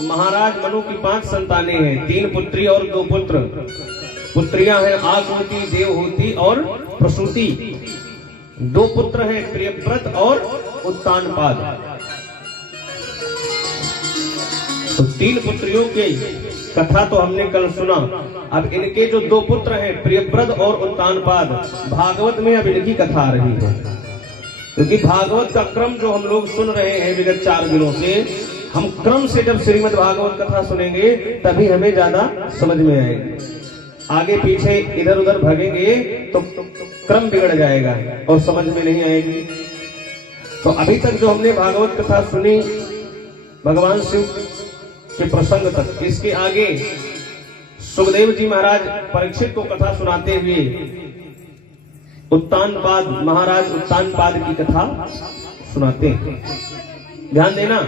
महाराज मनु की 5 संतानें हैं, 3 पुत्री और 2 पुत्र। पुत्रियां हैं आकृति, देवहूति और प्रसूति। 2 पुत्र हैं प्रियव्रत और उत्तानपाद। तो 3 पुत्रियों की कथा तो हमने कल सुना। अब इनके जो 2 पुत्र हैं प्रियव्रत और उत्तानपाद, भागवत में अब इनकी कथा आ रही है। क्योंकि भागवत का क्रम जो हम लोग सुन रहे हैं विगत 4 दिनों से, हम क्रम से जब श्रीमद् भागवत कथा सुनेंगे तभी हमें ज्यादा समझ में आएगी। आगे पीछे इधर उधर भागेंगे तो क्रम बिगड़ जाएगा और समझ में नहीं आएगी। तो अभी तक जो हमने भागवत कथा सुनी भगवान शिव के प्रसंग तक, इसके आगे सुखदेव जी महाराज परीक्षित को कथा सुनाते हुए उत्तानपाद, महाराज उत्तानपाद की कथा सुनाते हैं। ध्यान देना,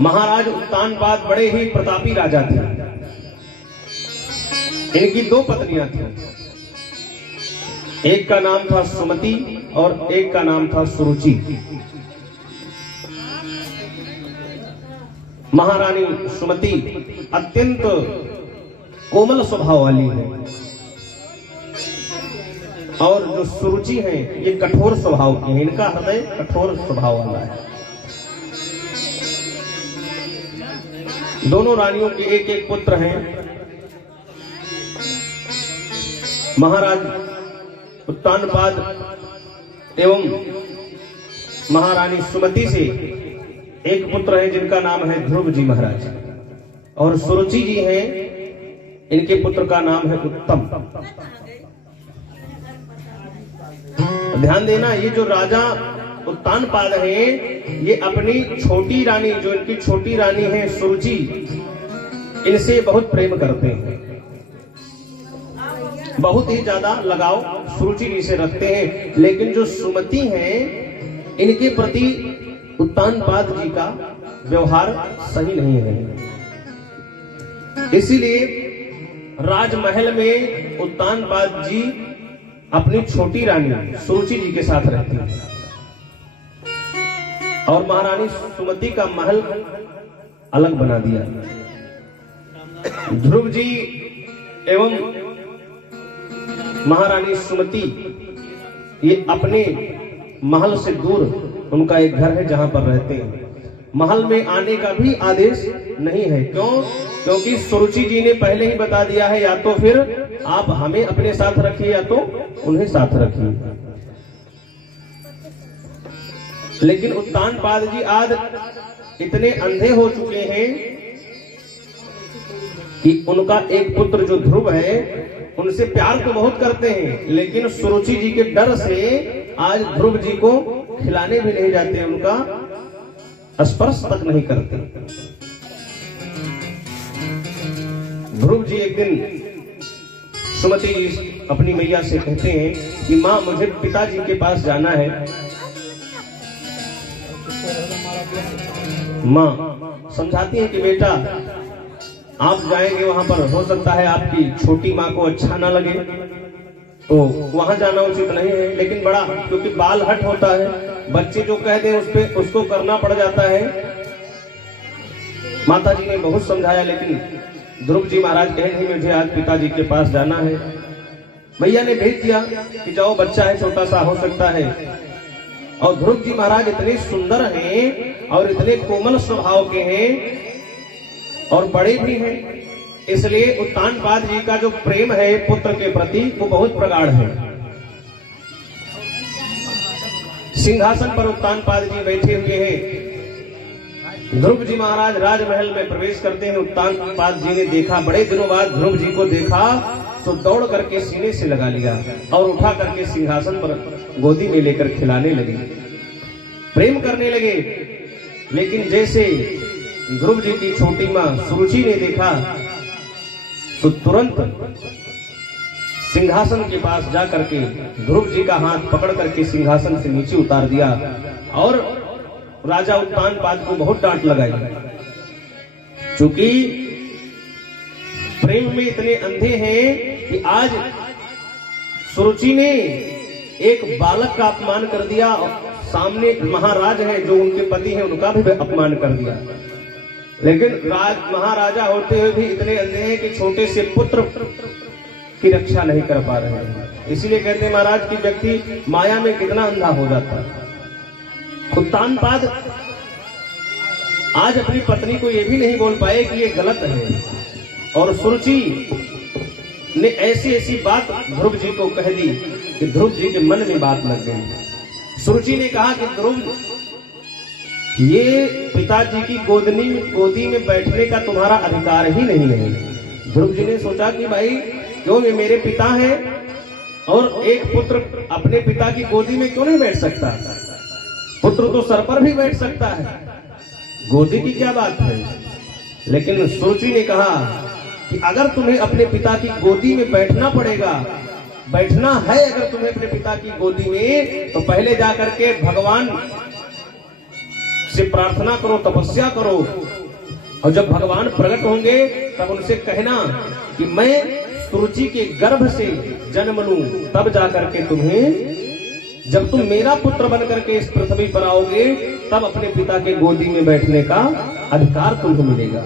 महाराज उत्तानपाद बड़े ही प्रतापी राजा थे। इनकी 2 पत्नियां थी, एक का नाम था सुमति और एक का नाम था सुरुचि। महारानी सुमति अत्यंत कोमल स्वभाव वाली है और जो सुरुचि है ये कठोर स्वभाव की है। इनका हृदय कठोर स्वभाव वाला है। दोनों रानियों के एक एक पुत्र हैं। महाराज उत्तानपाद एवं महारानी सुमति से एक पुत्र है जिनका नाम है ध्रुव जी महाराज, और सुरुचि जी हैं, इनके पुत्र का नाम है उत्तम। ध्यान देना, ये जो राजा उत्तानपाद हैं, ये अपनी छोटी रानी, जो इनकी छोटी रानी है सुरुचि, इनसे बहुत प्रेम करते हैं। बहुत ही ज्यादा लगाव सुरुचि जी से रखते हैं। लेकिन जो सुमति हैं, इनके प्रति उत्तानपाद जी का व्यवहार सही नहीं है। इसीलिए राजमहल में उत्तानपाद जी अपनी छोटी रानी सुरुचि जी के साथ रहती है और महारानी सुमति का महल अलग बना दिया। ध्रुव जी एवं महारानी सुमति ये अपने महल से दूर उनका एक घर है जहां पर रहते हैं। महल में आने का भी आदेश नहीं है। क्यों? क्योंकि सुरुचि जी ने पहले ही बता दिया है, या तो फिर आप हमें अपने साथ रखिए या तो उन्हें साथ रखिए। लेकिन उत्तानपाद जी आज इतने अंधे हो चुके हैं कि उनका एक पुत्र जो ध्रुव है उनसे प्यार तो बहुत करते हैं, लेकिन सुरुचि जी के डर से आज ध्रुव जी को खिलाने भी नहीं जाते, उनका स्पर्श तक नहीं करते। ध्रुव जी एक दिन सुमति जी अपनी मैया से कहते हैं कि माँ मुझे पिताजी के पास जाना है। माँ समझाती है कि बेटा आप जाएंगे वहां पर, हो सकता है आपकी छोटी माँ को अच्छा ना लगे, तो वहां जाना उचित नहीं है। लेकिन बड़ा, क्योंकि बाल हट होता है, बच्चे जो कह दें उस पे उसको करना पड़ जाता है। माता जी ने बहुत समझाया, लेकिन ध्रुव जी महाराज कहे नहीं मुझे आज पिताजी के पास जाना है। भैया ने भेज दिया कि जाओ, बच्चा है छोटा सा, हो सकता है। और ध्रुव जी महाराज इतने सुंदर हैं और इतने कोमल स्वभाव के हैं और बड़े भी हैं, इसलिए उत्तानपाद जी का जो प्रेम है पुत्र के प्रति वो बहुत प्रगाढ़ है। सिंहासन पर उत्तानपाद जी बैठे हुए हैं। ध्रुव जी महाराज राजमहल में प्रवेश करते हैं। उत्तानपाद जी ने देखा, बड़े दिनों बाद ध्रुव जी को देखा तो दौड़ करके सीने से लगा लिया और उठा करके सिंहासन पर गोदी में लेकर खिलाने लगे, प्रेम करने लगे। लेकिन जैसे ध्रुव जी की छोटी माँ सुरुचि ने देखा तो तुरंत सिंहासन के पास जा करके ध्रुव जी का हाथ पकड़ करके सिंहासन से नीचे उतार दिया और राजा उत्तानपाद को बहुत डांट लगाई। चूंकि प्रेम में इतने अंधे हैं कि आज सुरुचि ने एक बालक का अपमान कर दिया, सामने महाराज है जो उनके पति हैं उनका भी अपमान कर दिया। लेकिन महाराजा होते हुए भी इतने अंधे हैं कि छोटे से पुत्र की रक्षा नहीं कर पा रहे हैं। इसीलिए कहते हैं महाराज की व्यक्ति माया में कितना अंधा हो जाता है। उत्तानपाद आज अपनी पत्नी को यह भी नहीं बोल पाए कि ये गलत है, और सुरुचि ने ऐसी ऐसी बात ध्रुव जी को कह दी कि ध्रुव जी के मन में बात लग गई। सुरुचि ने कहा कि ध्रुव, ये पिताजी की गोदी में बैठने का तुम्हारा अधिकार ही नहीं है। ध्रुव जी ने सोचा कि भाई क्यों, ये मेरे पिता हैं और एक पुत्र अपने पिता की गोदी में क्यों नहीं बैठ सकता? पुत्र तो सर पर भी बैठ सकता है, गोदी की क्या बात है। लेकिन सुरुचि ने कहा कि अगर तुम्हें अपने पिता की गोदी में बैठना पड़ेगा, बैठना है अगर तुम्हें अपने पिता की गोदी में, तो पहले जाकर के भगवान से प्रार्थना करो, तपस्या करो, और जब भगवान प्रकट होंगे तब उनसे कहना कि मैं सुरुचि के गर्भ से जन्म लूं, तब जाकर के तुम्हें, जब तुम मेरा पुत्र बनकर के इस पृथ्वी पर आओगे, तब अपने पिता के गोदी में बैठने का अधिकार तुम्हें मिलेगा।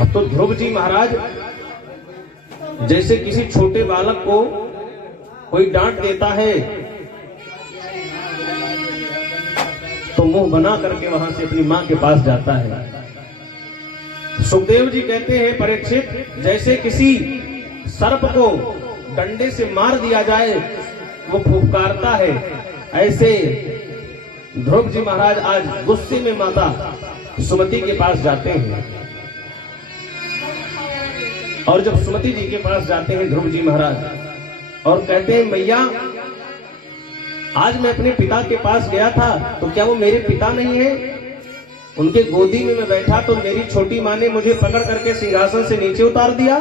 अब तो ध्रुव जी महाराज जैसे किसी छोटे बालक को कोई डांट देता है तो मुंह बना करके वहां से अपनी मां के पास जाता है। सुखदेव जी कहते हैं, परीक्षित, जैसे किसी सर्प को डंडे से मार दिया जाए वो फुफकारता है, ऐसे ध्रुव जी महाराज आज गुस्से में माता सुमति के पास जाते हैं। और जब सुमति जी के पास जाते हैं ध्रुव जी महाराज और कहते हैं, मैया आज मैं अपने पिता के पास गया था तो क्या वो मेरे पिता नहीं है? उनके गोदी में मैं बैठा तो मेरी छोटी माँ ने मुझे पकड़ करके सिंहासन से नीचे उतार दिया,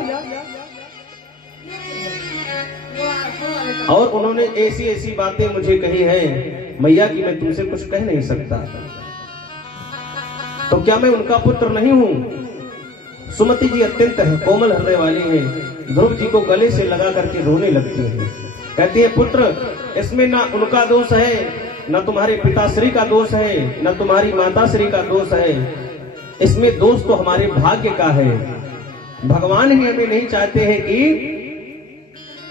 और उन्होंने ऐसी ऐसी बातें मुझे कही हैं मैया कि मैं तुमसे कुछ कह नहीं सकता, तो क्या मैं उनका पुत्र नहीं हूं? सुमति जी अत्यंत कोमल हृदय वाली हैं, ध्रुव जी को गले से लगा करके रोने लगती हैं। कहती है, पुत्र, इसमें ना उनका दोष है, न तुम्हारे पिताश्री का दोष है, न तुम्हारी माताश्री का दोष है, इसमें दोष तो हमारे भाग्य का है। भगवान ही हमें नहीं चाहते हैं कि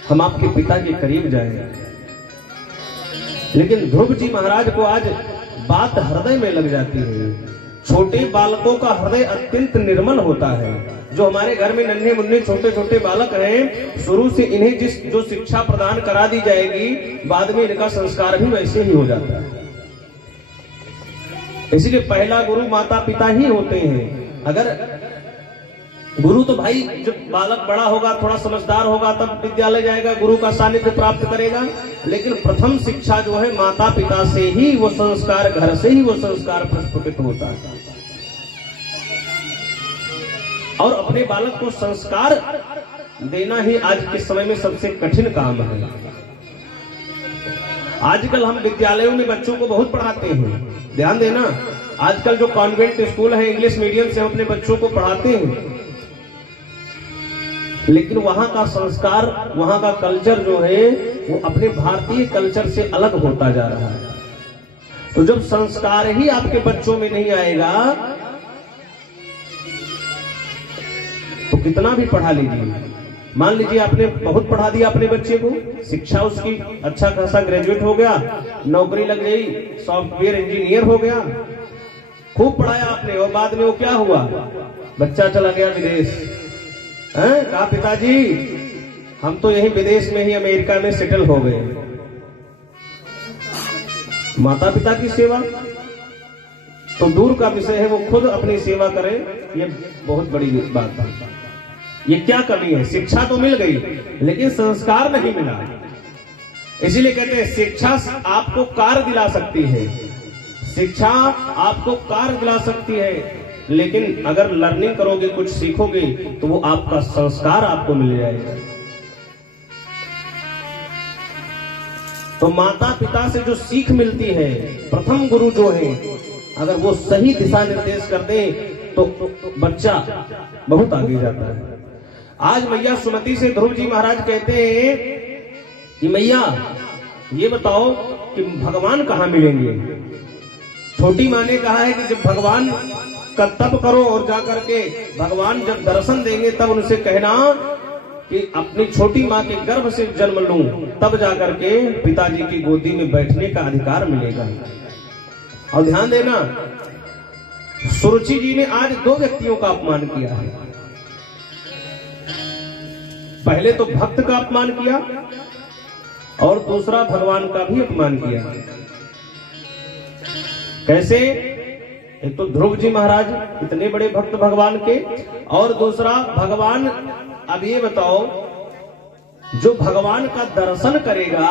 हम आपके पिता के करीब जाएं। लेकिन ध्रुव जी महाराज को आज बात हृदय में लग जाती है। छोटे बालकों का हृदय अत्यंत निर्मल होता है। जो हमारे घर में नन्हे मुन्ने छोटे छोटे बालक हैं, शुरू से इन्हें जो शिक्षा प्रदान करा दी जाएगी, बाद में इनका संस्कार भी वैसे ही हो जाता है। इसलिए पहला गुरु माता पिता ही होते हैं। अगर गुरु तो भाई जब बालक बड़ा होगा, थोड़ा समझदार होगा, तब विद्यालय जाएगा, गुरु का सानिध्य प्राप्त करेगा। लेकिन प्रथम शिक्षा जो है माता पिता से ही वो संस्कार, घर से ही वो संस्कार प्रस्फुटित होता है। और अपने बालक को संस्कार देना ही आज के समय में सबसे कठिन काम है। आजकल हम विद्यालयों में बच्चों को बहुत पढ़ाते हैं, ध्यान देना। आजकल जो कॉन्वेंट स्कूल है, इंग्लिश मीडियम से हम अपने बच्चों को पढ़ाते हैं, लेकिन वहां का संस्कार, वहां का कल्चर जो है वो अपने भारतीय कल्चर से अलग होता जा रहा है। तो जब संस्कार ही आपके बच्चों में नहीं आएगा तो कितना भी पढ़ा लीजिए। मान लीजिए आपने बहुत पढ़ा दिया अपने बच्चे को, शिक्षा उसकी अच्छा खासा ग्रेजुएट हो गया, नौकरी लग गई, सॉफ्टवेयर इंजीनियर हो गया, खूब पढ़ाया आपने, और बाद में वो क्या हुआ? बच्चा चला गया विदेश। कहा, पिताजी हम तो यही विदेश में ही अमेरिका में सेटल हो गए। माता पिता की सेवा तो दूर का विषय है, वो खुद अपनी सेवा करें, ये बहुत बड़ी बात है। ये क्या कमी है? शिक्षा तो मिल गई लेकिन संस्कार नहीं मिला। इसीलिए कहते हैं शिक्षा आपको कार्य दिला सकती है, शिक्षा आपको कार्य दिला सकती है, लेकिन अगर लर्निंग करोगे, कुछ सीखोगे, तो वो आपका संस्कार आपको मिल जाएगा। तो माता पिता से जो सीख मिलती है, प्रथम गुरु जो है, अगर वो सही दिशा निर्देश कर दे तो बच्चा बहुत आगे जाता है। आज मैया सुमति से ध्रुव जी महाराज कहते हैं कि मैया ये बताओ कि भगवान कहाँ मिलेंगे? छोटी माँ ने कहा है कि जब भगवान का तप करो और जाकर के भगवान जब दर्शन देंगे तब उनसे कहना कि अपनी छोटी माँ के गर्भ से जन्म लूं, तब जाकर के पिताजी की गोदी में बैठने का अधिकार मिलेगा। और ध्यान देना, सुरुचि जी ने आज दो व्यक्तियों का अपमान किया है। पहले तो भक्त का अपमान किया और दूसरा भगवान का भी अपमान किया। कैसे? एक तो ध्रुव जी महाराज इतने बड़े भक्त भगवान के, और दूसरा भगवान। अब ये बताओ, जो भगवान का दर्शन करेगा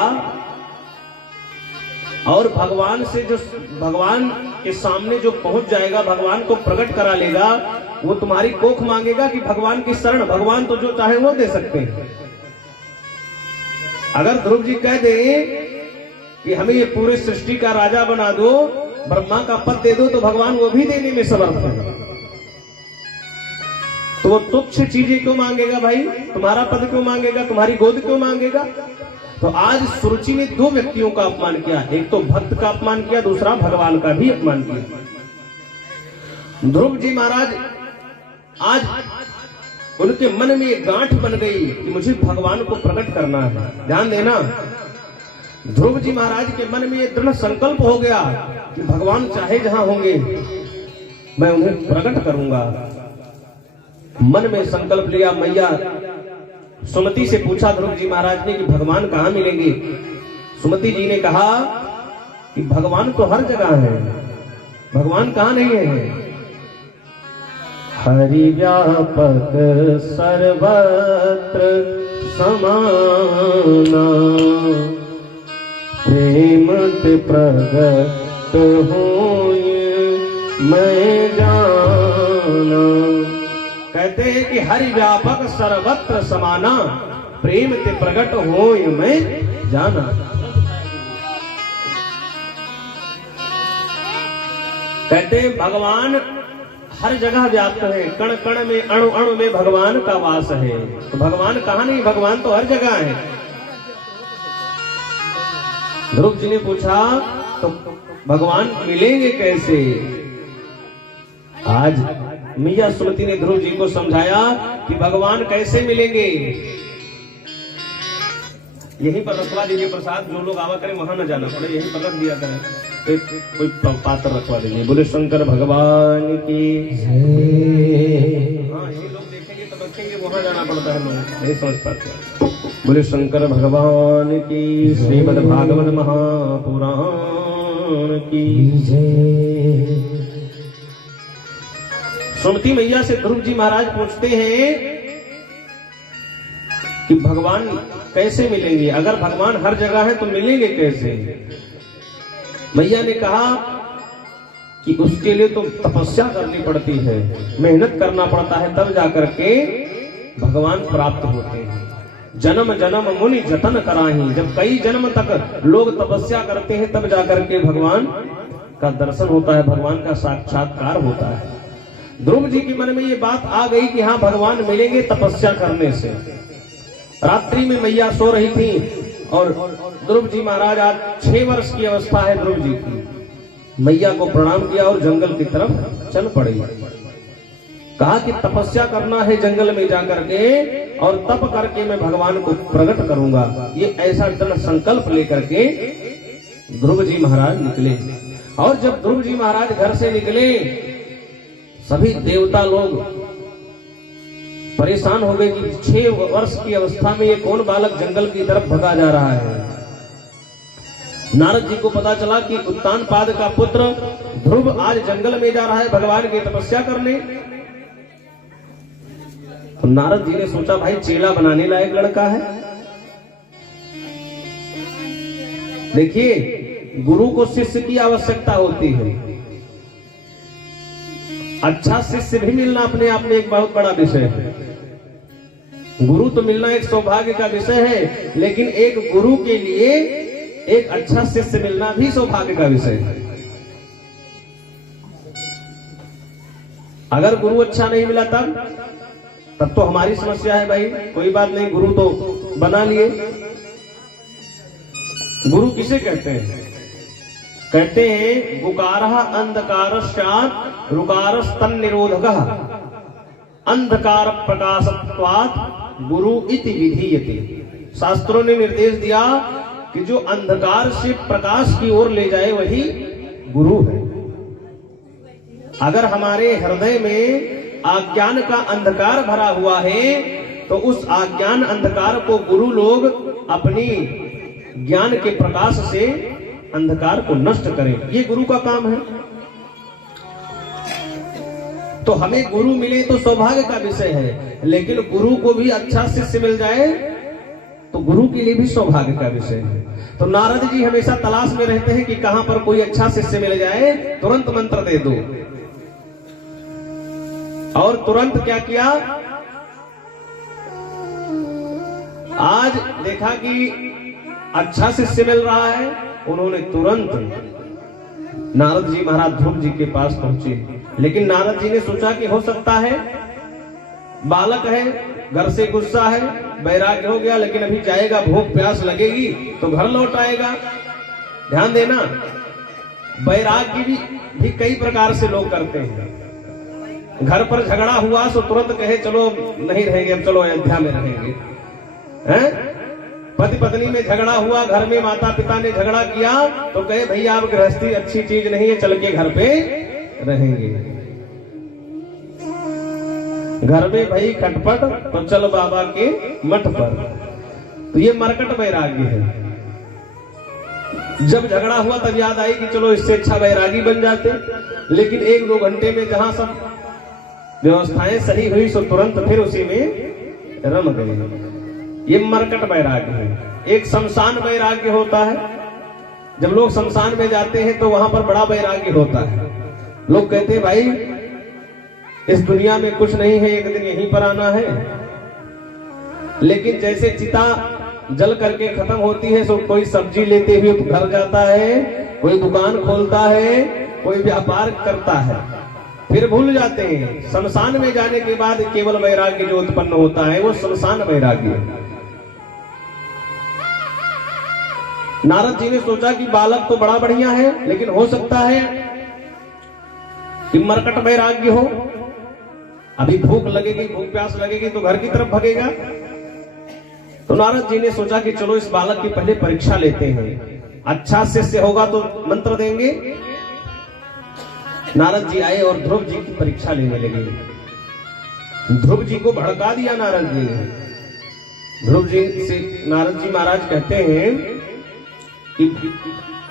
और भगवान से जो भगवान के सामने जो पहुंच जाएगा, भगवान को प्रकट करा लेगा, वो तुम्हारी कोख मांगेगा कि भगवान की शरण? भगवान तो जो चाहे वो दे सकते हैं। अगर ध्रुव जी कह दे कि हमें ये पूरे सृष्टि का राजा बना दो, ब्रह्मा का पद दे दो, तो भगवान वो भी देने में समर्थ है। तो वो तुच्छ चीजें क्यों मांगेगा भाई? तुम्हारा पद क्यों मांगेगा? तुम्हारी गोद क्यों मांगेगा? तो आज सुरुचि ने दो व्यक्तियों का अपमान किया, एक तो भक्त का अपमान किया, दूसरा भगवान का भी अपमान किया। ध्रुव जी महाराज आज उनके मन में एक गांठ बन गई कि मुझे भगवान को प्रकट करना है। ध्यान देना, ध्रुव जी महाराज के मन में एक दृढ़ संकल्प हो गया कि भगवान चाहे जहां होंगे मैं उन्हें प्रकट करूंगा। मन में संकल्प लिया। मैया सुमति से पूछा ध्रुव जी महाराज ने कि भगवान कहाँ मिलेंगे? सुमति जी ने कहा कि भगवान तो हर जगह है, भगवान कहाँ नहीं है? हरि व्यापक सर्वत्र समाना, प्रेम ते प्रगट होए मैं जाना। कहते हैं कि हरि व्यापक सर्वत्र समाना, प्रेम ते प्रगट होए मैं जाना। कहते हैं भगवान हर जगह व्याप्त है, कण कण में, अणु अणु में भगवान का वास है। तो भगवान कहाँ नहीं? भगवान तो हर जगह है। ध्रुव जी ने पूछा तो भगवान मिलेंगे कैसे? आज मैया सुमति ने ध्रुव जी को समझाया कि भगवान कैसे मिलेंगे। यहीं पर रखवा दीजिए प्रसाद, जो लोग आवा करें वहां न जाना पड़े, यहीं पर रख दिया करें। एक कोई पात्र रखवा दीजिए। बोले शंकर भगवान की जय। हाँ, यही लोग देखेंगे तो रखेंगे, वहां जाना पड़ता है, लोग नहीं समझ पाते। बोले शंकर भगवान की, श्रीमद् भागवत महापुराण की जय। सुमति मैया से ध्रुव जी महाराज पूछते हैं कि भगवान कैसे मिलेंगे? अगर भगवान हर जगह है तो मिलेंगे कैसे? मैया ने कहा कि उसके लिए तो तपस्या करनी पड़ती है, मेहनत करना पड़ता है, तब जाकर के भगवान प्राप्त होते हैं। जन्म जन्म मुनि जतन कराही, जब कई जन्म तक लोग तपस्या करते हैं तब जाकर के भगवान का दर्शन होता है, भगवान का साक्षात्कार होता है। ध्रुव जी के मन में ये बात आ गई कि हाँ भगवान मिलेंगे तपस्या करने से। रात्रि में मैया सो रही थी और ध्रुव जी महाराज, आज 6 वर्ष की अवस्था है ध्रुव जी की। मैया को प्रणाम किया और जंगल की तरफ चल पड़े। कहा कि तपस्या करना है जंगल में जाकर के, और तप करके मैं भगवान को प्रकट करूंगा। ये ऐसा दृढ़ संकल्प लेकर के ध्रुव जी महाराज निकले। और जब ध्रुव जी महाराज घर से निकले, सभी देवता लोग परेशान हो गए कि 6 वर्ष की अवस्था में ये कौन बालक जंगल की तरफ भगा जा रहा है। नारद जी को पता चला कि उत्तानपाद का पुत्र ध्रुव आज जंगल में जा रहा है भगवान की तपस्या करने। तो नारद जी ने सोचा भाई चेला बनाने लायक लड़का है। देखिए, गुरु को शिष्य की आवश्यकता होती है। अच्छा शिष्य भी मिलना अपने आप में एक बहुत बड़ा विषय है। गुरु तो मिलना एक सौभाग्य का विषय है, लेकिन एक गुरु के लिए एक अच्छा शिष्य मिलना भी सौभाग्य का विषय है। अगर गुरु अच्छा नहीं मिला तब तो हमारी समस्या है भाई। कोई बात नहीं, गुरु तो बना लिए। गुरु किसे कहते हैं? कहते हैं गुकारः अंधकारस्यात् रुकारस्तन निरोधकः अंधकार प्रकाशत्वात् गुरु इति विधीयते। शास्त्रों ने निर्देश दिया कि जो अंधकार से प्रकाश की ओर ले जाए वही गुरु है। अगर हमारे हृदय में अज्ञान का अंधकार भरा हुआ है तो उस अज्ञान अंधकार को गुरु लोग अपनी ज्ञान के प्रकाश से अंधकार को नष्ट करें, ये गुरु का काम है। तो हमें गुरु मिले तो सौभाग्य का विषय है, लेकिन गुरु को भी अच्छा शिष्य मिल जाए तो गुरु के लिए भी सौभाग्य का विषय है। तो नारद जी हमेशा तलाश में रहते हैं कि कहां पर कोई अच्छा शिष्य मिल जाए, तुरंत मंत्र दे दो। और तुरंत क्या किया, आज देखा कि अच्छा शिष्य मिल रहा है, उन्होंने तुरंत नारद जी महाराज ध्रुव जी के पास पहुंचे। लेकिन नारद जी ने सोचा कि हो सकता है बालक है, घर से गुस्सा है, वैराग्य हो गया, लेकिन अभी जाएगा, भूख प्यास लगेगी तो घर लौट आएगा। ध्यान देना, वैराग्य भी कई प्रकार से लोग करते हैं। घर पर झगड़ा हुआ तो तुरंत कहे चलो नहीं रहेंगे, अब चलो अयोध्या में रहेंगे। हैं? पति पत्नी में झगड़ा हुआ, घर में माता पिता ने झगड़ा किया तो कहे भैया अब गृहस्थी अच्छी चीज नहीं है, चल के घर पे रहेंगे। घर में भाई खटपट तो चल बाबा के मठ पर, तो ये मरकट वैराग्य है। जब झगड़ा हुआ तब याद आई कि चलो इससे अच्छा वैरागी बन जाते, लेकिन 1-2 घंटे में जहां सब व्यवस्थाएं सही हुई तो तुरंत फिर उसी में रम गए। ये मरकट वैराग्य है। एक शमशान वैराग्य होता है, जब लोग शमशान में जाते हैं तो वहां पर बड़ा वैराग्य होता है। लोग कहते हैं भाई इस दुनिया में कुछ नहीं है, एक दिन यहीं पर आना है। लेकिन जैसे चिता जल करके खत्म होती है तो कोई सब्जी लेते हुए घर जाता है, कोई दुकान खोलता है, कोई व्यापार करता है, फिर भूल जाते हैं। शमशान में जाने के बाद केवल वैराग्य जो उत्पन्न होता है वो शमशान वैराग्य है। नारद जी ने सोचा कि बालक तो बड़ा बढ़िया है, लेकिन हो सकता है कि मरकट वैराग्य हो। अभी भूख लगेगी, भूख प्यास लगेगी तो घर की तरफ भगेगा। तो नारद जी ने सोचा कि चलो इस बालक की पहले परीक्षा लेते हैं, अच्छा शिष्य होगा तो मंत्र देंगे। नारद जी आए और ध्रुव जी की परीक्षा लेने लगे। ध्रुव जी को भड़का दिया नारद जी ने। ध्रुव जी से नारद जी महाराज कहते हैं कि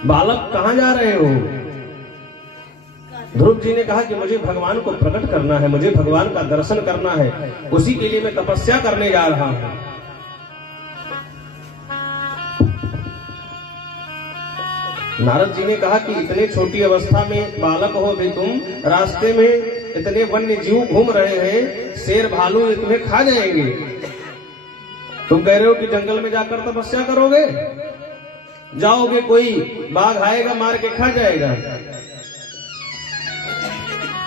बालक कहां जा रहे हो? ध्रुव जी ने कहा कि मुझे भगवान को प्रकट करना है, मुझे भगवान का दर्शन करना है, उसी के लिए मैं तपस्या करने जा रहा हूं। नारद जी ने कहा कि इतने छोटी अवस्था में बालक हो भी तुम, रास्ते में इतने वन्य जीव घूम रहे हैं, शेर भालू ये तुम्हें खा जाएंगे, तुम कह रहे हो कि जंगल में जाकर तपस्या करोगे? जाओगे कोई बाघ आएगा मार के खा जाएगा।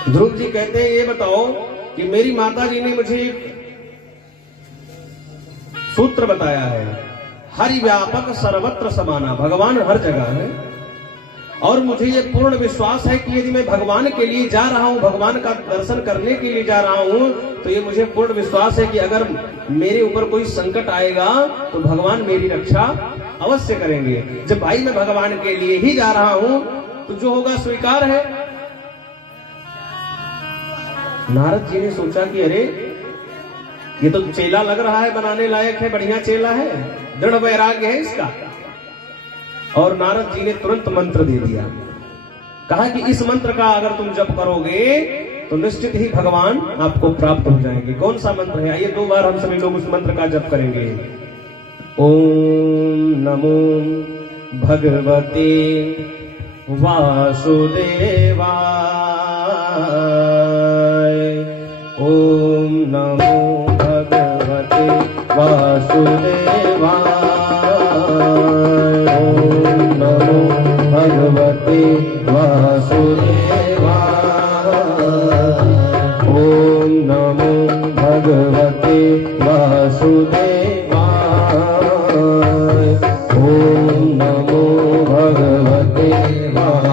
ध्रुव जी कहते हैं ये बताओ कि मेरी माता जी ने मुझे सूत्र बताया है, हरि व्यापक सर्वत्र समाना, भगवान हर जगह है। और मुझे ये पूर्ण विश्वास है कि यदि मैं भगवान के लिए जा रहा हूं, भगवान का दर्शन करने के लिए जा रहा हूं, तो ये मुझे पूर्ण विश्वास है कि अगर मेरे ऊपर कोई संकट आएगा तो भगवान मेरी रक्षा अवश्य करेंगे। जब भाई मैं भगवान के लिए ही जा रहा हूं तो जो होगा स्वीकार है। नारद जी ने सोचा कि अरे ये तो चेला लग रहा है, बनाने लायक है, बढ़िया चेला है, दृढ़ वैराग्य है इसका। और नारद जी ने तुरंत मंत्र दे दिया, कहा कि इस मंत्र का अगर तुम जप करोगे तो निश्चित ही भगवान आपको प्राप्त हो जाएंगे। कौन सा मंत्र है? आइए 2 बार हम सभी लोग उस मंत्र का जप करेंगे। ओम नमो भगवते वासुदेवाय, ओम नमो भगवते वासुदेवाय, ओम नमो भगवते वासुदेवाय, ओम नमो भगवते वासुदेवाय, ओम नमो भगवते वासुदेवाय।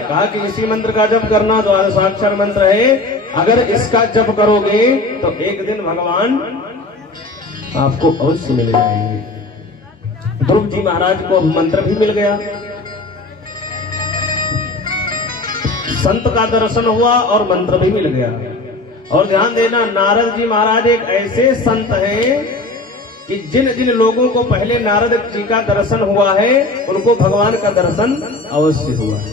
कहा कि इसी मंत्र का जप करना, द्वादशाक्षर मंत्र है, अगर इसका जप करोगे तो एक दिन भगवान आपको अवश्य मिल जाएंगे। ध्रुव जी महाराज को मंत्र भी मिल गया, संत का दर्शन हुआ और मंत्र भी मिल गया। और ध्यान देना, नारद जी महाराज एक ऐसे संत हैं कि जिन जिन लोगों को पहले नारद जी का दर्शन हुआ है उनको भगवान का दर्शन अवश्य हुआ है।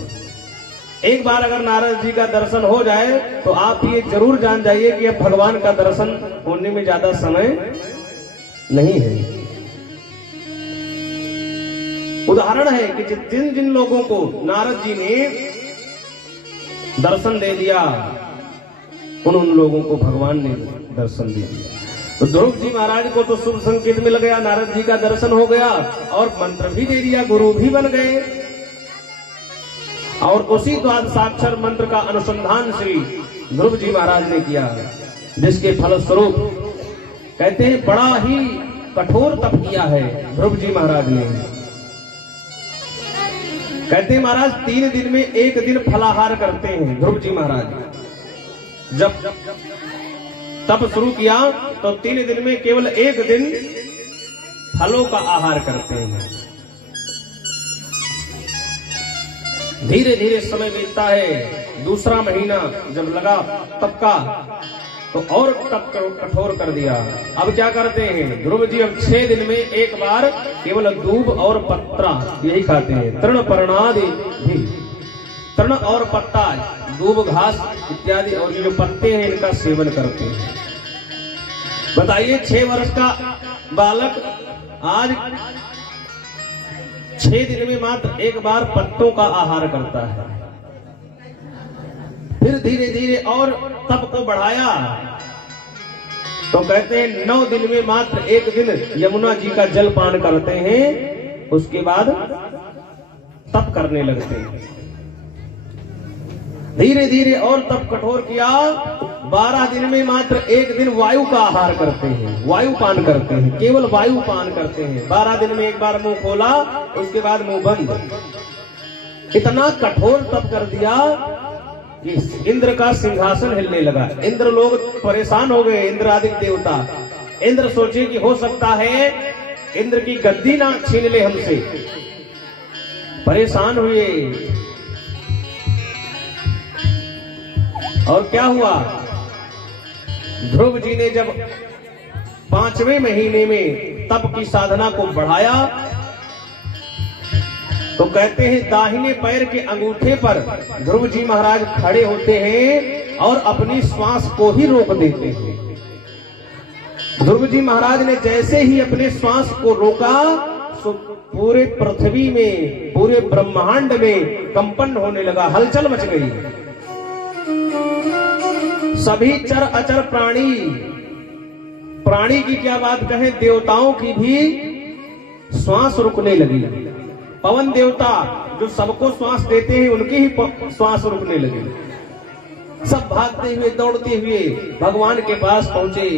एक बार अगर नारद जी का दर्शन हो जाए तो आप ये जरूर जान जाइए कि अब भगवान का दर्शन होने में ज्यादा समय नहीं है। उदाहरण है कि जिन जिन लोगों को नारद जी ने दर्शन दे दिया उन लोगों को भगवान ने दर्शन दे दिया। तो ध्रुव जी महाराज को तो शुभ संकेत मिल गया, नारद जी का दर्शन हो गया और मंत्र भी दे दिया, गुरु भी बन गए। और उसी द्वादशाक्षर मंत्र का अनुसंधान श्री ध्रुव जी महाराज ने किया, जिसके फलस्वरूप कहते हैं बड़ा ही कठोर तप किया है ध्रुव जी महाराज ने। कहते हैं महाराज 3 दिन में 1 दिन फलाहार करते हैं ध्रुव जी महाराज। जब तप शुरू किया तो 3 दिन में केवल 1 दिन फलों का आहार करते हैं। धीरे धीरे समय बीतता है, दूसरा महीना जब लगा तप का तो और तप कठोर कर दिया। अब क्या करते हैं ध्रुव जी, अब 6 दिन में एक बार केवल दूब और पत्ता यही खाते हैं। तृण पर्णादि भी, तृण और पत्ता, दूब घास इत्यादि और जो पत्ते हैं इनका सेवन करते हैं। बताइए 6 वर्ष का बालक आज 6 दिन में मात्र एक बार पत्तों का आहार करता है। फिर धीरे धीरे और तप को बढ़ाया तो कहते हैं 9 दिन में मात्र 1 दिन यमुना जी का जल पान करते हैं, उसके बाद तप करने लगते हैं। धीरे धीरे और तप कठोर किया, 12 दिन में मात्र 1 दिन वायु का आहार करते हैं, वायु पान करते हैं, केवल वायु पान करते हैं। 12 दिन में एक बार मुंह खोला, उसके बाद मुंह बंद। इतना कठोर तप कर दिया कि इंद्र का सिंहासन हिलने लगा। इंद्र लोग परेशान हो गए, इंद्र आदि देवता। इंद्र सोचे कि हो सकता है इंद्र की गद्दी ना छीन ले हमसे, परेशान हुए। और क्या हुआ, ध्रुव जी ने जब 5वें महीने में तप की साधना को बढ़ाया तो कहते हैं दाहिने पैर के अंगूठे पर ध्रुव जी महाराज खड़े होते हैं और अपनी श्वास को ही रोक देते हैं। ध्रुव जी महाराज ने जैसे ही अपने श्वास को रोका तो पूरे पृथ्वी में, पूरे ब्रह्मांड में कंपन होने लगा, हलचल मच गई। सभी चर अचर प्राणी की क्या बात कहें, देवताओं की भी श्वास रुकने लगी। पवन देवता जो सबको श्वास देते हैं उनकी ही श्वास रुकने लगी। सब भागते हुए दौड़ते हुए भगवान के पास पहुंचे,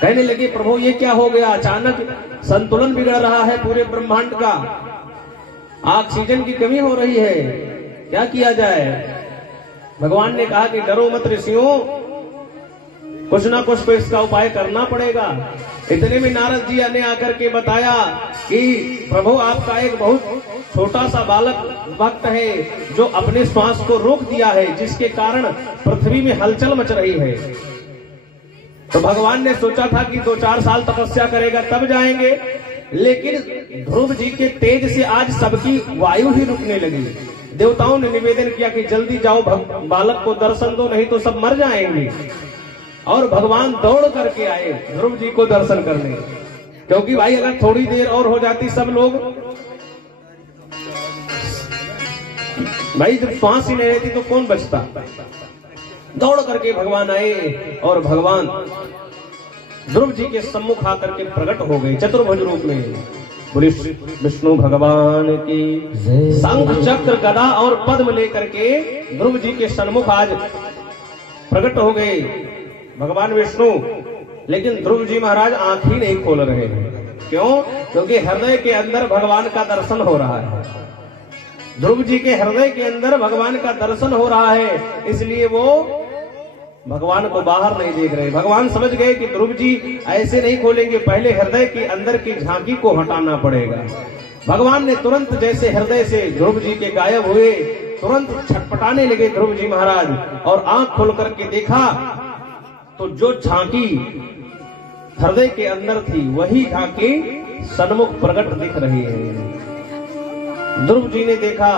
कहने लगे प्रभु ये क्या हो गया, अचानक संतुलन बिगड़ रहा है पूरे ब्रह्मांड का, ऑक्सीजन की कमी हो रही है, क्या किया जाए। भगवान ने कहा कि डरो मत ऋषियों, कुछ ना कुछ तो इसका उपाय करना पड़ेगा। इतने में नारद जी ने आकर के बताया कि प्रभु आपका एक बहुत छोटा सा बालक भक्त है जो अपने श्वास को रोक दिया है, जिसके कारण पृथ्वी में हलचल मच रही है। तो भगवान ने सोचा था कि 2-4 साल तपस्या करेगा तब जाएंगे, लेकिन ध्रुव जी के तेज से आज सबकी वायु ही रुकने लगी। देवताओं ने निवेदन किया कि जल्दी जाओ बालक को दर्शन दो, नहीं तो सब मर जाएंगे। और भगवान दौड़ करके आए ध्रुव जी को दर्शन करने, क्योंकि भाई अगर थोड़ी देर और हो जाती सब लोग, भाई जब श्वास ही नहीं रहती तो कौन बचता। दौड़ करके भगवान आए और भगवान ध्रुव जी के सम्मुख आकर के प्रकट हो गए चतुर्भुज रूप में। विष्णु भगवान की शंख चक्र गदा और पद्म लेकर के ध्रुव जी के सन्मुख आज प्रकट हो गए भगवान विष्णु। लेकिन ध्रुव जी महाराज आंख ही नहीं खोल रहे हैं। क्यों? क्योंकि हृदय के अंदर भगवान का दर्शन हो रहा है। ध्रुव जी के हृदय के अंदर भगवान का दर्शन हो रहा है, इसलिए वो भगवान को बाहर नहीं देख रहे। भगवान समझ गए कि ध्रुव जी ऐसे नहीं खोलेंगे, पहले हृदय के अंदर की झांकी को हटाना पड़ेगा। भगवान ने तुरंत जैसे हृदय से ध्रुव जी के गायब हुए, तुरंत छटपटाने लगे ध्रुव जी महाराज, और आंख खोल करके देखा तो जो झांकी हृदय के अंदर थी वही झांकी सन्मुख प्रकट दिख रही है। ध्रुव जी ने देखा,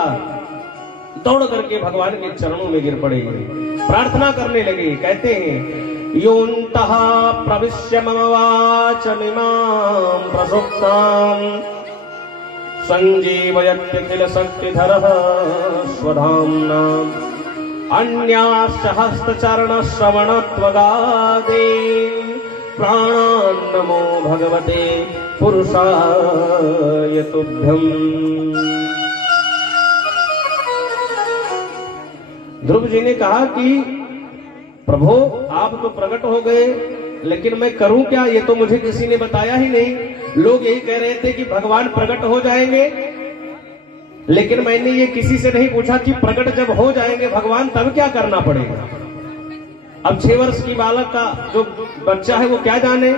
दौड़ करके भगवान के चरणों में गिर पड़े, प्रार्थना करने लगे। कहते हैं योऽन्तः प्रविश्य मम वाचमिमां प्रसुप्तां सञ्जीवयत्यखिल शक्तिधरः स्वधाम्ना अन्याश्च हस्तचरणश्रवणत्वगादे प्राणान्नमो भगवते पुरुषाय तुभ्यम्। ध्रुव जी ने कहा कि प्रभु आप तो प्रकट हो गए, लेकिन मैं करूं क्या, ये तो मुझे किसी ने बताया ही नहीं। लोग यही कह रहे थे कि भगवान प्रकट हो जाएंगे, लेकिन मैंने ये किसी से नहीं पूछा कि प्रकट जब हो जाएंगे भगवान तब क्या करना पड़ेगा। अब 6 वर्ष की बालक का जो बच्चा है वो क्या जाने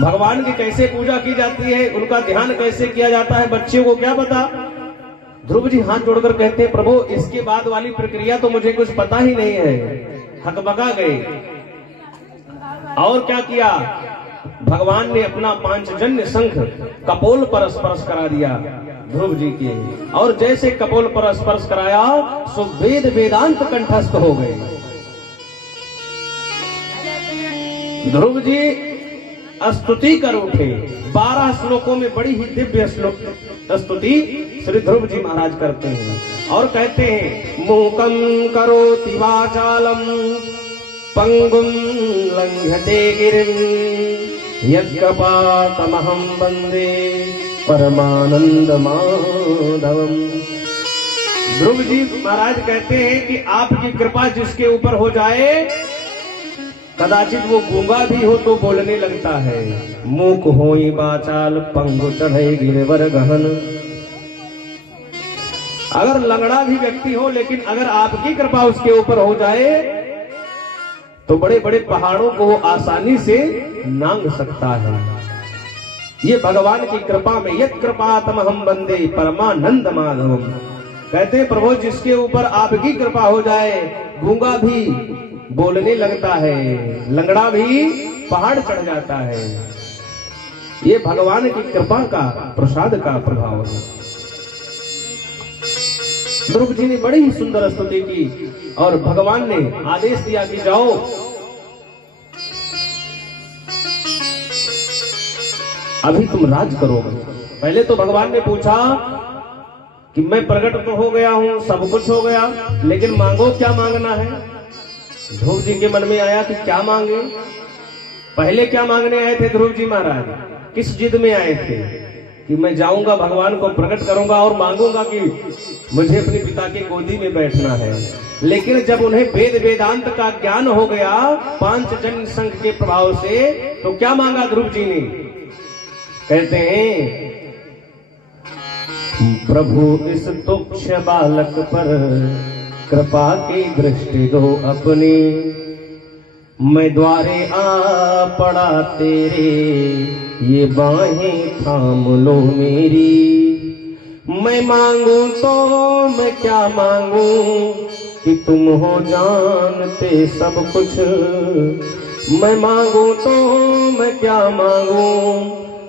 भगवान की कैसे पूजा की जाती है, उनका ध्यान कैसे किया जाता है, बच्चे को क्या पता। ध्रुव जी हाथ जोड़कर कहते हैं प्रभु इसके बाद वाली प्रक्रिया तो मुझे कुछ पता ही नहीं है। हकबका गए। और क्या किया, भगवान ने अपना पांचजन्य शंख कपोल पर स्पर्श करा दिया ध्रुव जी के, और जैसे कपोल पर स्पर्श कराया सो वेद वेदांत कंठस्थ हो गए। ध्रुव जी स्तुति कर उठे। 12 श्लोकों में बड़ी ही दिव्य स्तुति श्री ध्रुव जी महाराज करते हैं, और कहते हैं मूकं करोति वाचालम पंगुम लंघते गिरिम यत्कृपातमहं वंदे परमानंद माधवम। ध्रुव जी महाराज कहते हैं कि आपकी कृपा जिसके ऊपर हो जाए, कदाचित वो गूंगा भी हो तो बोलने लगता है। मूक होई बाचाल पंगु चढ़े गिरवर गहन। अगर लंगड़ा भी व्यक्ति हो, लेकिन अगर आपकी कृपा उसके ऊपर हो जाए तो बड़े बड़े पहाड़ों को वो आसानी से नांग सकता है। ये भगवान की कृपा में यत् कृपातमहं वंदे परमानंद माधवम। कहते हैं प्रभु जिसके ऊपर आपकी कृपा हो जाए, गूंगा भी बोलने लगता है, लंगड़ा भी पहाड़ चढ़ जाता है। ये भगवान की कृपा का प्रसाद का प्रभाव है। ध्रुव जी ने बड़ी ही सुंदर स्तुति की, और भगवान ने आदेश दिया कि जाओ अभी तुम राज करोगे। पहले तो भगवान ने पूछा कि मैं प्रकट तो हो गया हूं, सब कुछ हो गया, लेकिन मांगो, क्या मांगना है। ध्रुव जी के मन में आया कि क्या मांगे। पहले क्या मांगने आए थे ध्रुव जी महाराज, किस जिद में आए थे कि मैं जाऊंगा भगवान को प्रकट करूंगा और मांगूंगा कि मुझे अपने पिता की गोदी में बैठना है। लेकिन जब उन्हें वेद वेदांत का ज्ञान हो गया पांचजन्य शंख के प्रभाव से, तो क्या मांगा ध्रुव जी ने। कहते हैं प्रभु इस तुच्छ बालक पर कृपा की दृष्टि दो अपनी, मैं द्वारे आ पड़ा तेरे ये बाहें थाम लो मेरी। मैं मांगू तो मैं क्या मांगू कि तुम हो जानते सब कुछ। मैं मांगू तो मैं क्या मांगू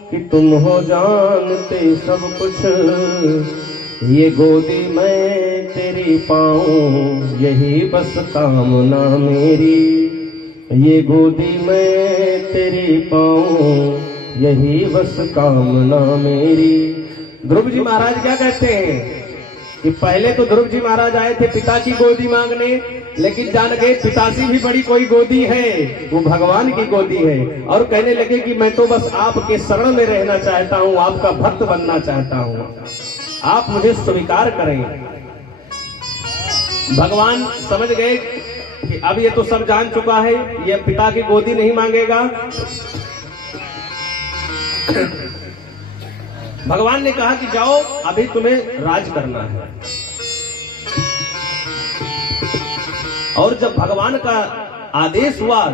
कि तुम हो जानते सब कुछ। ये गोदी मैं तेरी पाऊं यही बस कामना मेरी। ये गोदी मैं तेरी पाऊं यही बस कामना मेरी। ध्रुव जी महाराज क्या कहते हैं कि पहले तो ध्रुव जी महाराज आए थे पिता की गोदी मांगने, लेकिन जान गए पिता से भी बड़ी कोई गोदी है, वो भगवान की गोदी है। और कहने लगे कि मैं तो बस आपके शरण में रहना चाहता हूँ, आपका भक्त बनना चाहता हूँ, आप मुझे स्वीकार करें। भगवान समझ गए कि अब ये तो सब जान चुका है, ये पिता की गोदी नहीं मांगेगा। भगवान ने कहा कि जाओ, अभी तुम्हें राज करना है। और जब भगवान का आदेश हुआ,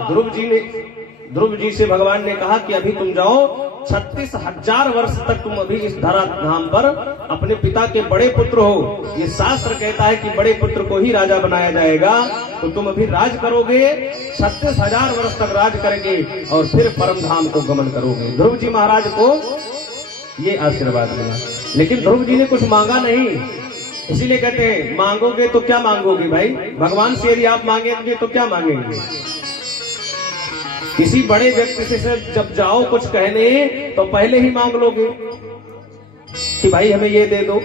ध्रुव जी से भगवान ने कहा कि अभी तुम जाओ, 36,000 वर्ष तक तुम अभी इस धरा धाम पर अपने पिता के बड़े पुत्र हो। ये शास्त्र कहता है कि बड़े पुत्र को ही राजा बनाया जाएगा, तो तुम अभी राज करोगे, 36,000 वर्ष तक राज करेंगे और फिर परम धाम को गमन करोगे। ध्रुव जी महाराज को ये आशीर्वाद मिला, लेकिन ध्रुव जी ने कुछ मांगा नहीं। इसीलिए कहते हैं मांगोगे तो क्या मांगोगे भाई, भगवान से यदि आप मांगेंगे तो क्या मांगेंगे। किसी बड़े व्यक्ति से जब जाओ कुछ कहने तो पहले ही मांग लोगे कि भाई हमें ये दे दो,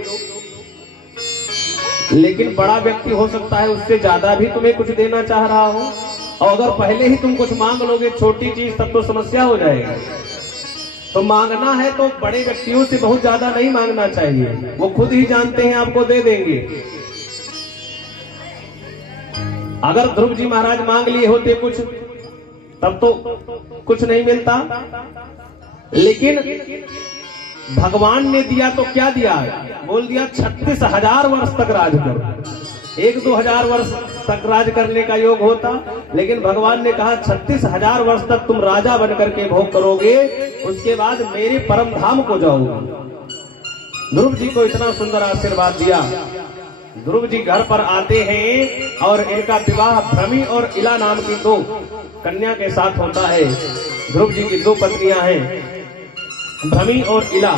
लेकिन बड़ा व्यक्ति हो सकता है उससे ज्यादा भी तुम्हें कुछ देना चाह रहा हो, और अगर पहले ही तुम कुछ मांग लोगे छोटी चीज, तब तो समस्या हो जाएगी। तो मांगना है तो बड़े व्यक्तियों से बहुत ज्यादा नहीं मांगना चाहिए, वो खुद ही जानते हैं आपको दे देंगे। अगर ध्रुव जी महाराज मांग लिए होते कुछ, तब तो कुछ नहीं मिलता, लेकिन भगवान ने दिया तो क्या दिया, बोल दिया 36,000 वर्ष तक राज करो। 1-2 हजार वर्ष तक राज करने का योग होता, लेकिन भगवान ने कहा 36,000 वर्ष तक तुम राजा बन करके भोग करोगे, उसके बाद मेरे परम धाम को जाओगे। ध्रुव जी को इतना सुंदर आशीर्वाद दिया। ध्रुव जी घर पर आते हैं और इनका विवाह भ्रमी और इला नाम की 2 कन्या के साथ होता है। ध्रुव जी की 2 पत्नियां हैं, भ्रमी और इला।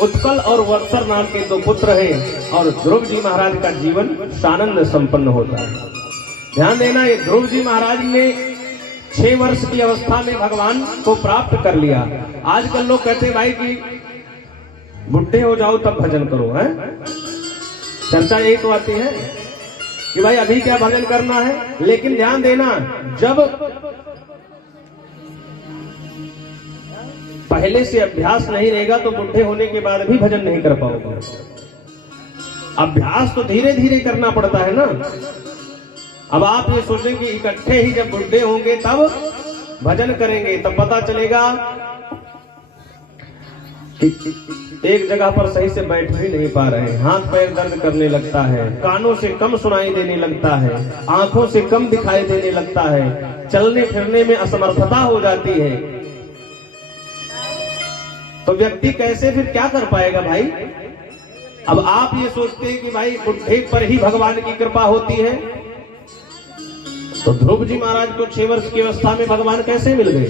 उत्कल और वत्सर नाम के 2 पुत्र हैं, और ध्रुव जी महाराज का जीवन सानंद संपन्न होता है। ध्यान देना, ये ध्रुव जी महाराज ने 6 वर्ष की अवस्था में भगवान को प्राप्त कर लिया। आजकल लोग कहते हैं भाई कि बुढ़े हो जाओ तब भजन करो, है चर्चा यही तो आती है कि भाई अभी क्या भजन करना है। लेकिन ध्यान देना, जब पहले से अभ्यास नहीं रहेगा तो बुढ़े होने के बाद भी भजन नहीं कर पाओगे। अभ्यास तो धीरे धीरे करना पड़ता है ना। अब आप ये सोचें कि इकट्ठे ही जब बुढ़े होंगे तब भजन करेंगे, तब पता चलेगा कि एक जगह पर सही से बैठ भी नहीं पा रहे हैं, हाथ पैर दर्द करने लगता है, कानों से कम सुनाई देने लगता है, आंखों से कम दिखाई देने लगता है, चलने फिरने में असमर्थता हो जाती है। तो व्यक्ति कैसे फिर क्या कर पाएगा भाई। अब आप ये सोचते हैं कि भाई बुढ़े पर ही भगवान की कृपा होती है, तो ध्रुव जी महाराज को 6 वर्ष की अवस्था में भगवान कैसे मिल गए,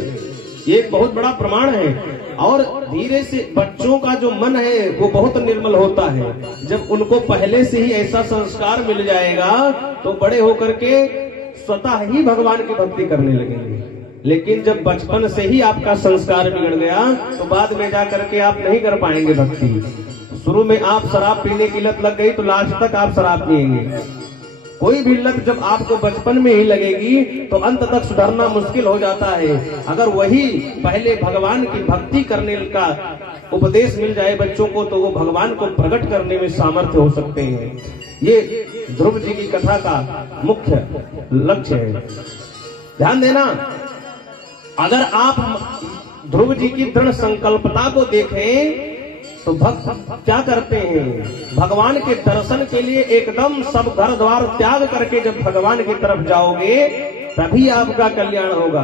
ये एक बहुत बड़ा प्रमाण है। और धीरे से बच्चों का जो मन है वो बहुत निर्मल होता है। जब उनको पहले से ही ऐसा संस्कार मिल जाएगा तो बड़े होकर के स्वतः ही भगवान की भक्ति करने लगेंगे। लेकिन जब बचपन से ही आपका संस्कार बिगड़ गया तो बाद में जा करके आप नहीं कर पाएंगे भक्ति। शुरू में आप शराब पीने की लत लग गई तो लास्ट तक आप शराब पिएंगे। कोई भी लत जब आपको बचपन में ही लगेगी तो अंत तक सुधरना मुश्किल हो जाता है। अगर वही पहले भगवान की भक्ति करने का उपदेश मिल जाए बच्चों को तो वो भगवान को प्रकट करने में सामर्थ्य हो सकते हैं। ये ध्रुव जी की कथा का मुख्य लक्ष्य है। ध्यान देना, अगर आप ध्रुव जी की दृढ़ संकल्पता को देखें तो भक्त क्या करते हैं, भगवान के दर्शन के लिए एकदम सब घर द्वार त्याग करके जब भगवान की तरफ जाओगे तभी आपका कल्याण होगा।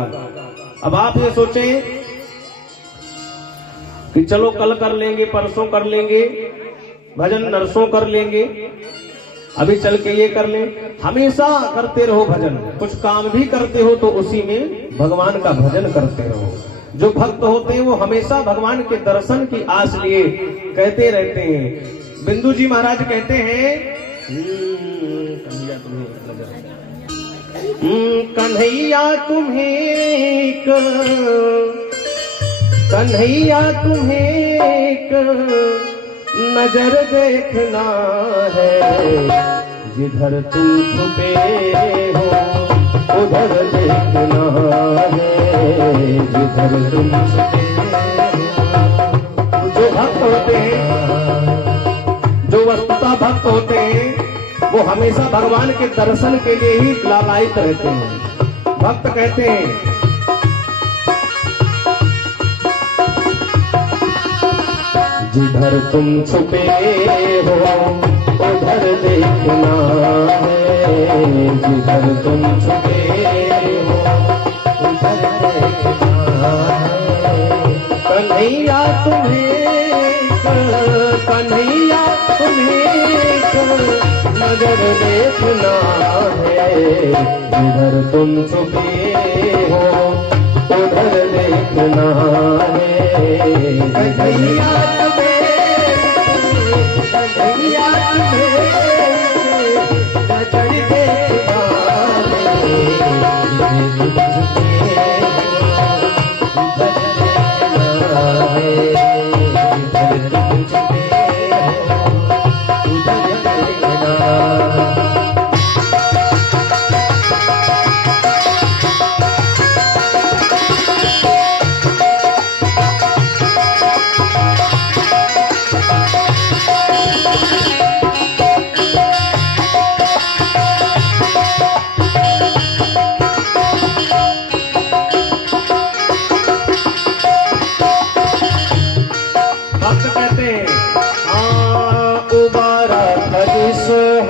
अब आप ये सोचें कि चलो कल कर लेंगे, परसों कर लेंगे, भजन नरसों कर लेंगे, अभी चल के ये कर लें। हमेशा करते रहो भजन, कुछ काम भी करते हो तो उसी में भगवान का भजन करते रहो। जो भक्त होते हैं वो हमेशा भगवान के दर्शन की आस लिए कहते रहते हैं। बिंदु जी महाराज कहते हैं कन्हैया तुम्हें नजर देखना है, जिधर तुम छुपे हो उधर देखना है, जिधर तुम छुपे हो। जो भक्त होते हैं, जो वस्तुतः भक्त होते हैं वो हमेशा भगवान के दर्शन के लिए ही लालायित रहते हैं। भक्त कहते हैं जिधर तुम छुपे हो उधर देखना है, जिधर तुम छुपे हो उधर देखना है। कन्हैया कन्हैया तुम्हें नजर देखना है, जिधर तुम छुपे हो उधर देखना है। कन्हैया कन्हैया नजर देखना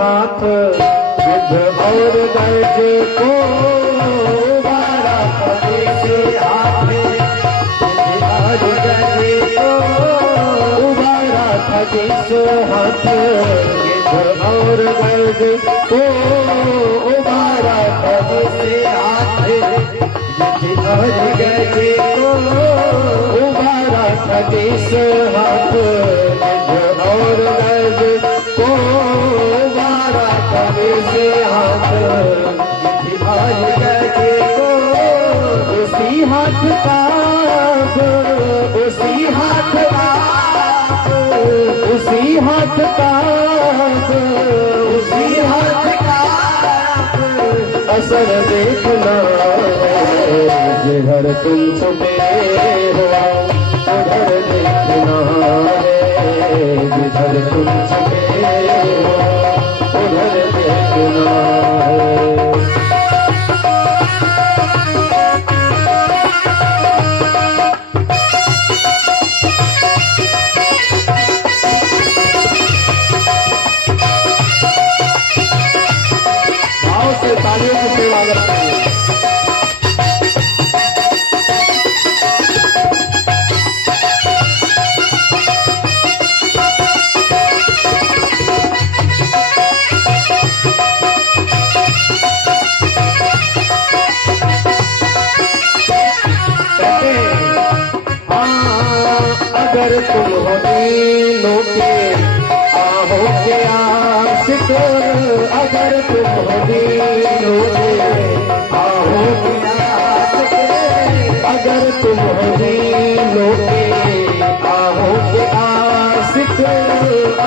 हाथ युद्ध और गर्ज को उबारा से हाथ युद्ध और गर्ज को उबारा जिस हाथ युद्ध और गर्ज को उबारा से हाथ युद्ध और गर्ज को उबारा जिस हाथ युद्ध और गर्ज को से हाथ आज गए को उसी हाथ का उसी हाथ का उसी हाथ का उसी हाथ का असर देखना है, जिधर तुम छुपे हो उधर देखना है, जिधर तुम छुपे हो उधर देखना है। भाव से तालियों की सेवा करते हैं। अगर तुम हो दीनों के आहो के आशिक, अगर तुम हो दीनों के आहो के आशिक, अगर तुम हो दीनों के आहो के आशिक,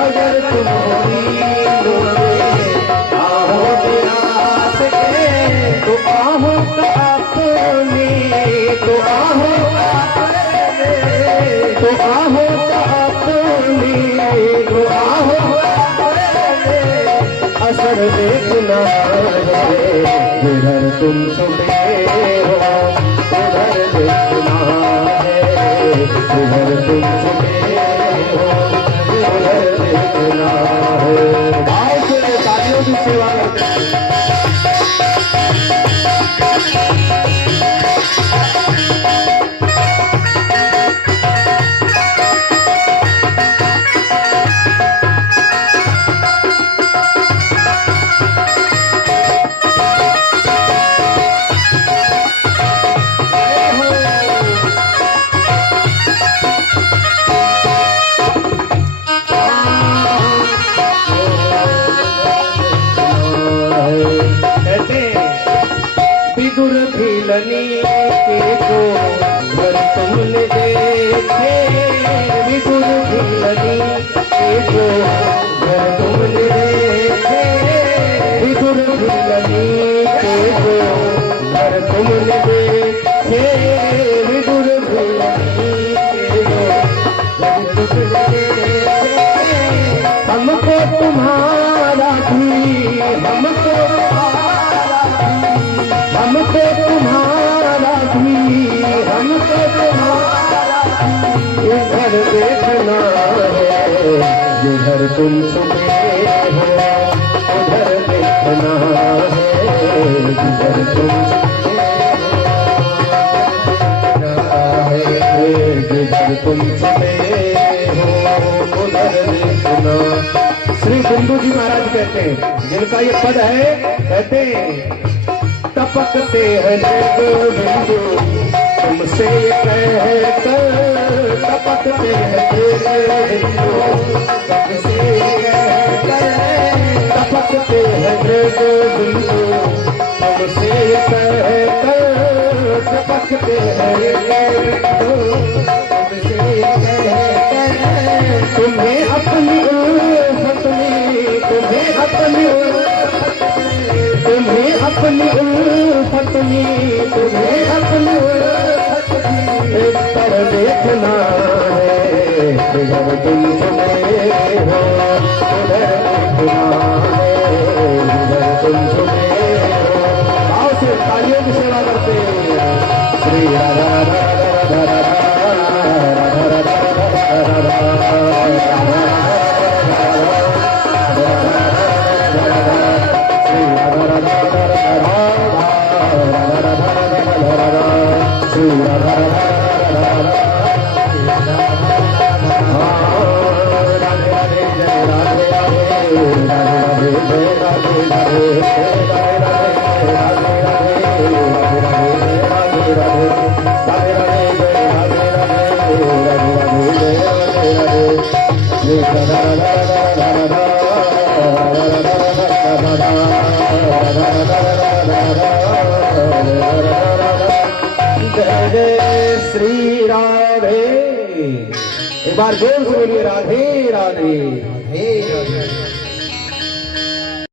अगर तुम हो दीनों के आहो के आशिक, तो आहो का अपने तो आहो तो आहो अपनी तो आहो असर देखना है, जिधर तुम छुपे हो उधर देखना है, जिधर तुम छुपे हो उधर देखना है। भाव से तालियों की सेवा करते हैं। विदुर भीलनी के जो घर तुमने देखे, विदुर भीलनी के जो घर तुमने देखे, विदुर भीलनी के जो घर तुमने देखे, विदुर भीलनी के जो घर तुमने देखे, हमको तुम्हारा भी हमको तुम्हारा भी हमको तुम्हारा इधर देखना तुम छुपे हो उधर देखना है, जिधर तुम जिधर तुम छुपे हो उधर देखना। श्री बिंदु जी महाराज कहते हैं, जिनका ये पद है, कहते हैं टपकते हैं बिंदु तुमसे कहकर, टपकते हैं बिंदु तुमसे कहकर, टपकते हैं बिंदु तुमसे कहकर, टपकते हैं बिंदु तुमसे कहकर, तुम्हें अपनी उल्फत में, तुम्हें अपनी तुम्हें अपनी उल्फत में, तुम्हें अपनी उल्फत में पर देखना है, जिधर तुम छुपे हो उधर देखना है, जिधर तुम छुपे हो। आओ से तालियों की सेवा करते श्री राधा राधा राधा राधा श्री राधे। एक बार जोर से बोलिए राधे राधे।